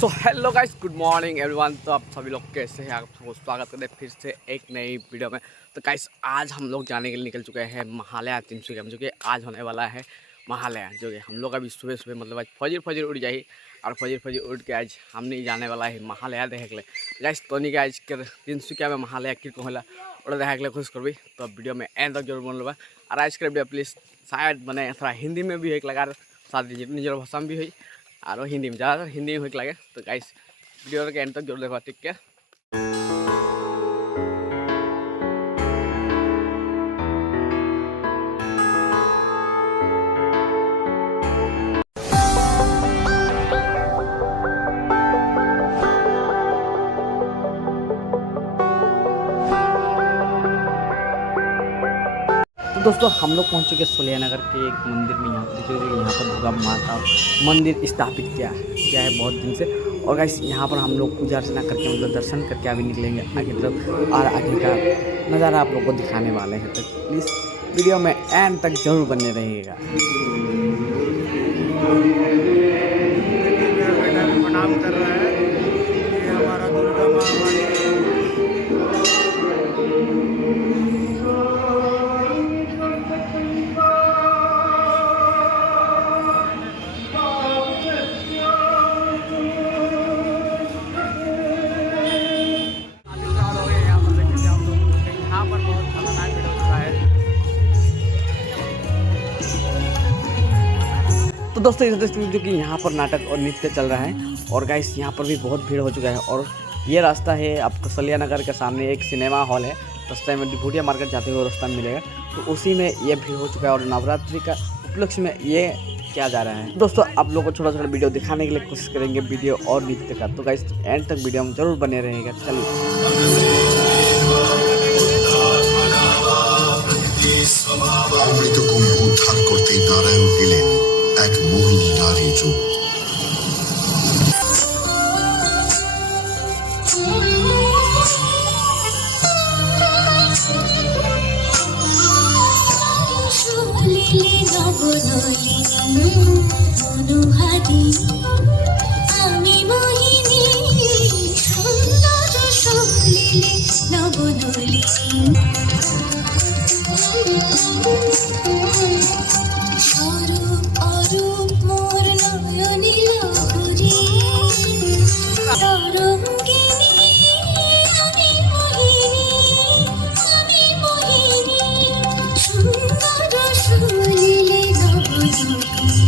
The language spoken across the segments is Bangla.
So hello guys, good morning everyone. तो आप सभी लोग कैसे हैं? आपको स्वागत करते हैं फिर से एक नई वीडियो में। तो गाइस आज हम लोग जाने के लिए निकल चुके हैं महालया तिनसुकिया में, जो कि आज होने वाला है महालया। जो कि हम लोग अभी सुबह सुबह मतलब आज फजर उठ जाए और फजर उठ के आज हमने जाने वाला है महालया देखे के लिए। गाइस तो नहीं आज के तिनसुकिया में महालया किरको होला और देखे के लिए खुश करबी। तो वीडियो में एंड तक जरूर बन लो। और आज के वीडियो प्लीज़ शायद बने थोड़ा हिंदी में भी एक लगा साथ निजर भाषा में भी हुई और हिंदी में ज़्यादातर हिंदी में लगे। तो गाइस वीडियो के एंड तक जरूर देखो। Take care. तो दोस्तों हम लोग पहुंच चुके सोलिया नगर के एक मंदिर में। यहाँ पर दुर्गा माता मंदिर स्थापित किया है बहुत दिन से। और गाइस यहाँ पर हम लोग पूजा अर्चना करके मतलब दर्शन करके अभी निकलेंगे आगे तरफ और आगे का नज़ारा आप लोग को दिखाने वाले हैं। तो प्लीज़ वीडियो में एंड तक जरूर बने रहिएगा। प्रणाम कर रहा है ये हमारा दुर्गा माँ। तो दोस्तों जो कि यहाँ पर नाटक और नृत्य चल रहा है। और गाइस यहाँ पर भी बहुत भीड़ हो चुका है। और ये रास्ता है आपको सोलिया नगर के सामने एक सिनेमा हॉल है, रास्ते में भूटिया मार्केट जाते हुए रास्ता मिलेगा। तो उसी में ये भीड़ हो चुका है और नवरात्रि का उपलक्ष्य में ये किया जा रहा है। दोस्तों आप लोग को छोटा छोटा वीडियो दिखाने के लिए कोशिश करेंगे वीडियो और नृत्य का। तो गाइस एंड तक वीडियो में जरूर बने रहेगा। चलिए অমৃত কুম্ভ উদ্ধার করতে নারায়ণ দিলেন এক মোহিনী নারী রূপ। আমি মোহিনী সুন্দর সলিলে নবনলিনী স্বরূপ অরূপ মোর নয়নে লহরী তরঙ্গিনী আমি মোহিনী সুন্দর সলিলে নবনলিনী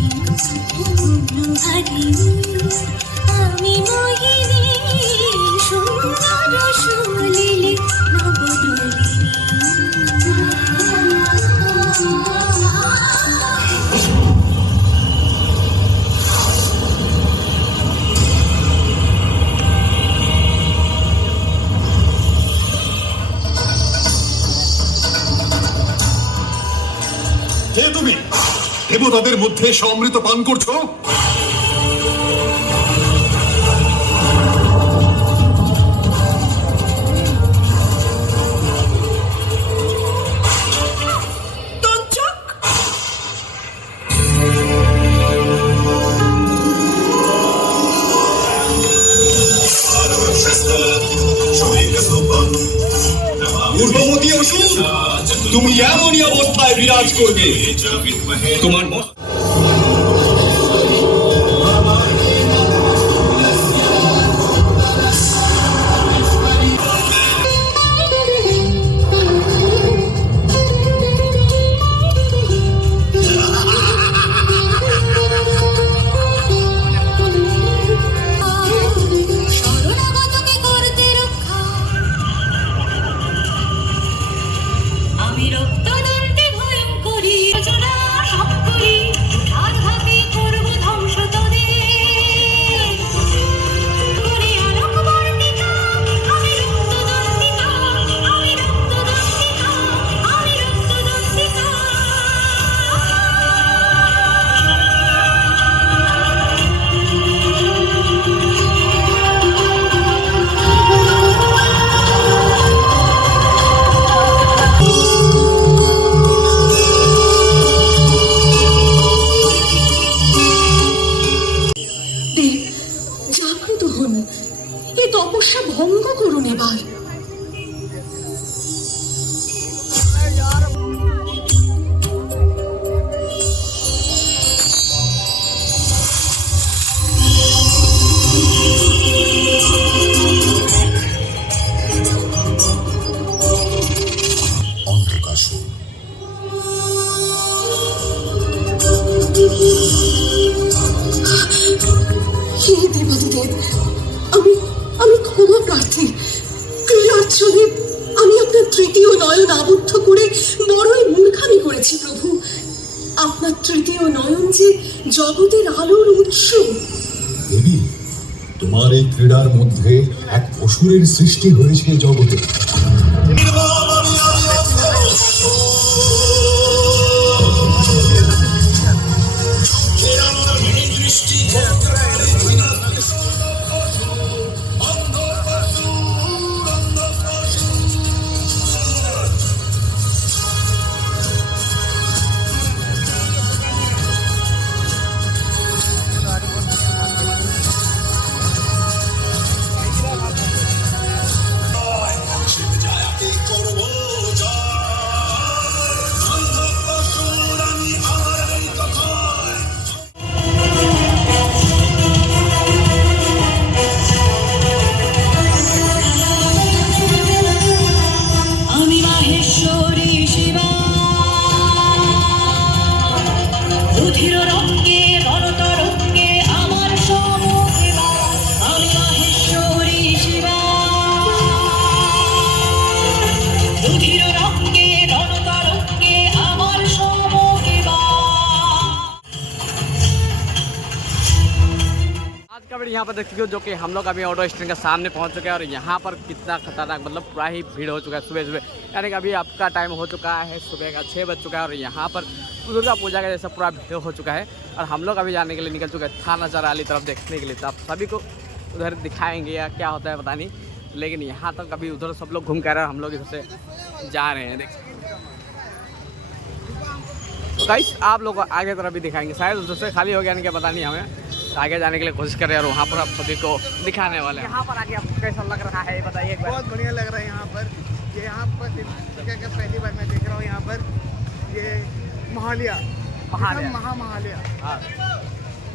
আমি মোহিনী সুন্দর সলিলে নবনলিনী। কে তুমি? দেবতাদের মধ্যে এসে অমৃত পান করছো? পূর্ববতী অসুর, তুমি এমনই অবস্থায় বিরাজ করবে তোমার আমি রক্তদণ্ডে ভয়ঙ্করী রচনা সব করি। জাগ্রত হন, এ তপস্যা ভঙ্গ করুন এবার। অন্ধকাসুর হে দেবাদিদেব, আমি আমি ক্ষমা প্রার্থী। ক্রীড়াচ্ছলে আমি আপনার তৃতীয় নয়ন আবদ্ধ করে বড়ই মূর্খামি করেছি প্রভু। আপনার তৃতীয় নয়ন যে জগতের আলোর উৎস। দেবী, তোমার এই ক্রীড়ার মধ্যে এক অসুরের সৃষ্টি হয়েছে জগতে। আমি মাহেশ্বরী শিবা, রুধির রঙ্গে রণতরঙ্গে আমার সমকেবা। আমি মাহেশ্বরী শিবা, রুধির রঙ্গে রণতরঙ্গে আমার সমকেবা। आज का वीडियो यहाँ पर देख सकते हो, जो कि हम लोग अभी ऑटो स्टैंड के सामने पहुँच चुके हैं और यहाँ पर कितना खतरनाक, मतलब पूरा ही भीड़ हो चुका है सुबह सुबह। यानी कि अभी आपका टाइम हो चुका है सुबह का 6 बज चुका है और यहाँ पर दुर्गा पूजा का जैसा पूरा भीड़ हो चुका है। और हम लोग अभी जाने के लिए निकल चुके हैं थाना चौराली तरफ देखने के लिए। तो आप सभी को उधर दिखाएंगे या क्या होता है पता नहीं, लेकिन यहाँ तक अभी उधर सब लोग घूम कर हम लोग इधर से जा रहे हैं। देख तो गाइस आप लोग को आगे तरफ भी दिखाएंगे, शायद उधर से खाली हो गया नहीं, क्या पता नहीं हमें। तो आगे जाने के लिए कोशिश कर रहे हैं और वहाँ पर आप सभी को दिखाने वाले हैं। यहाँ पर आके आपको कैसा लग रहा है बताइए एक बार। बहुत बढ़िया लग रहा है यहाँ पर। ये यहाँ पर क्या पहली बार मैं देख रहा हूँ यहाँ पर ये महालिया महालिया। महालिया। हाँ।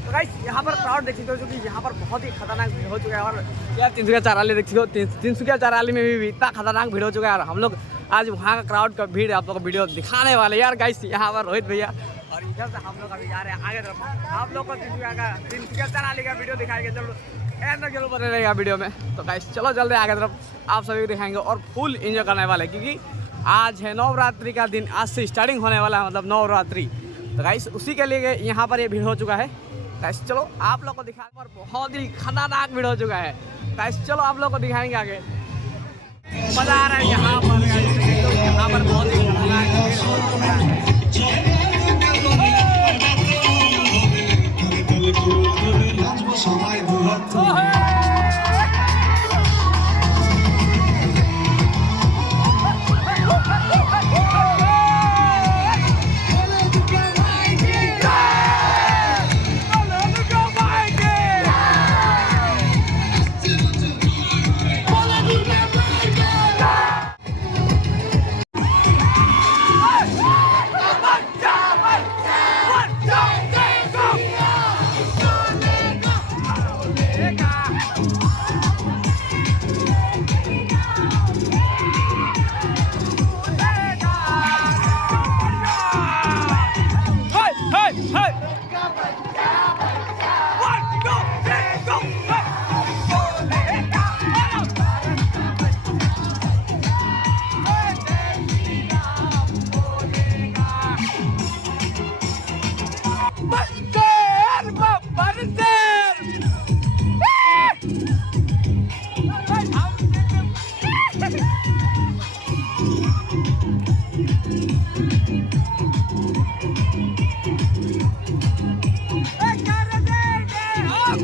तो गाइस यहाँ पर क्राउड देख सकते हो, जो कि यहाँ पर बहुत ही खतरनाक भीड़ हो चुका है। और यार तिनसुकिया चौराली देख सकते हो, तिनसुकिया चौराली में भी इतना खतरनाक भीड़ हो चुका है। और हम लोग आज वहाँ का क्राउड का भीड़ आप लोग को वीडियो दिखाने वाले यार। गाइस यहाँ पर रोहित भैया और इधर से हम लोग अभी जा रहे हैं आगे तरफ। आप लोग को तिनसुकिया चौराली का वीडियो दिखाएंगे, चलो एंड तक जरूर बने रहेगा वीडियो में। तो गाइस चलो जल्दी आगे तरफ आप सभी को दिखाएंगे और फुल इंजॉय करने वाले हैं, क्योंकि आज है नवरात्रि का दिन। आज से स्टार्टिंग होने वाला है, मतलब नवरात्रि। तो गाइस उसी के लिए यहाँ पर ये भीड़ हो चुका है। गाइस चलो आप लोग को दिखाने पर बहुत ही खतरनाक भीड़ हो चुका है। गाइस चलो आप लोग को दिखाएंगे आगे। मजा आ रहा है यहाँ पर। तो यहाँ पर बहुत ही खतरनाक भीड़ हो चुका है।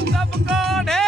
सबको